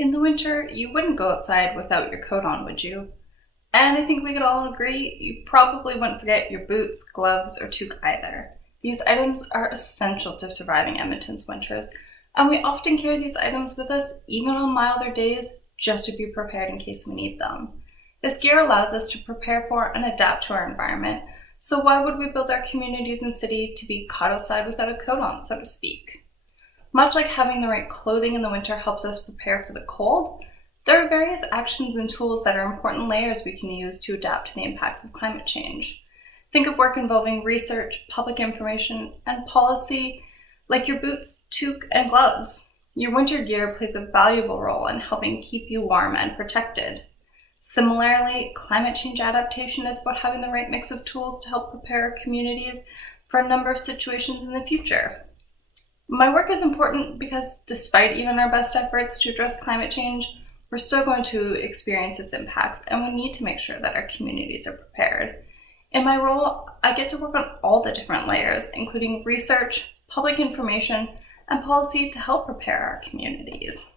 In the winter, you wouldn't go outside without your coat on, would you? And I think we could all agree you probably wouldn't forget your boots, gloves, or toque either. These items are essential to surviving Edmonton's winters, and we often carry these items with us even on milder days just to be prepared in case we need them. This gear allows us to prepare for and adapt to our environment, so why would we build our communities and city to be caught outside without a coat on, so to speak? Much like having the right clothing in the winter helps us prepare for the cold, there are various actions and tools that are important layers we can use to adapt to the impacts of climate change. Think of work involving research, public information, and policy, like your boots, toque, and gloves. Your winter gear plays a valuable role in helping keep you warm and protected. Similarly, climate change adaptation is about having the right mix of tools to help prepare our communities for a number of situations in the future. My work is important because despite even our best efforts to address climate change, we're still going to experience its impacts, and we need to make sure that our communities are prepared. In my role, I get to work on all the different layers, including research, public information, and policy to help prepare our communities.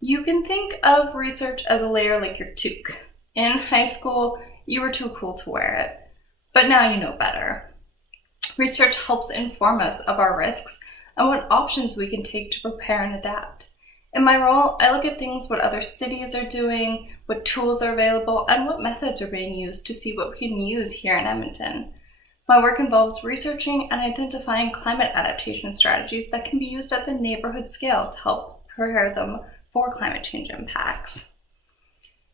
You can think of research as a layer like your toque. In high school, you were too cool to wear it, but now you know better. Research helps inform us of our risks and what options we can take to prepare and adapt. In my role, I look at things what other cities are doing, what tools are available, and what methods are being used to see what we can use here in Edmonton. My work involves researching and identifying climate adaptation strategies that can be used at the neighborhood scale to help prepare them for climate change impacts.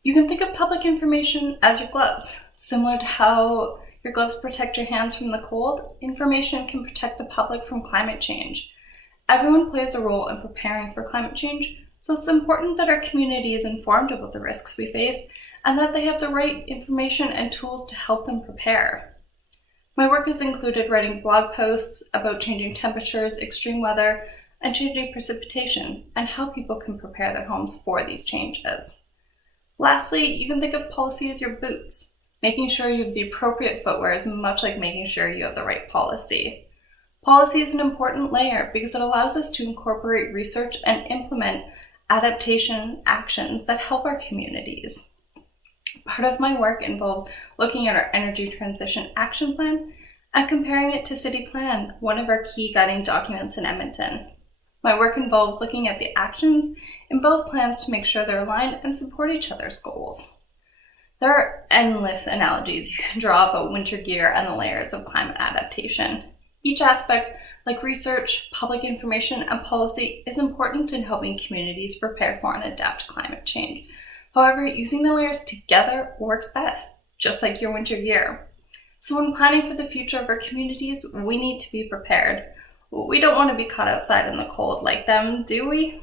You can think of public information as your gloves. Similar to how your gloves protect your hands from the cold, information can protect the public from climate change. Everyone plays a role in preparing for climate change, so it's important that our community is informed about the risks we face and that they have the right information and tools to help them prepare. My work has included writing blog posts about changing temperatures, extreme weather, and changing precipitation, and how people can prepare their homes for these changes. Lastly, you can think of policy as your boots. Making sure you have the appropriate footwear is much like making sure you have the right policy. Policy is an important layer because it allows us to incorporate research and implement adaptation actions that help our communities. Part of my work involves looking at our Energy Transition Action Plan and comparing it to City Plan, one of our key guiding documents in Edmonton. My work involves looking at the actions in both plans to make sure they're aligned and support each other's goals. There are endless analogies you can draw about winter gear and the layers of climate adaptation. Each aspect, like research, public information, and policy, is important in helping communities prepare for and adapt to climate change. However, using the layers together works best, just like your winter gear. So when planning for the future of our communities, we need to be prepared. We don't want to be caught outside in the cold like them, do we?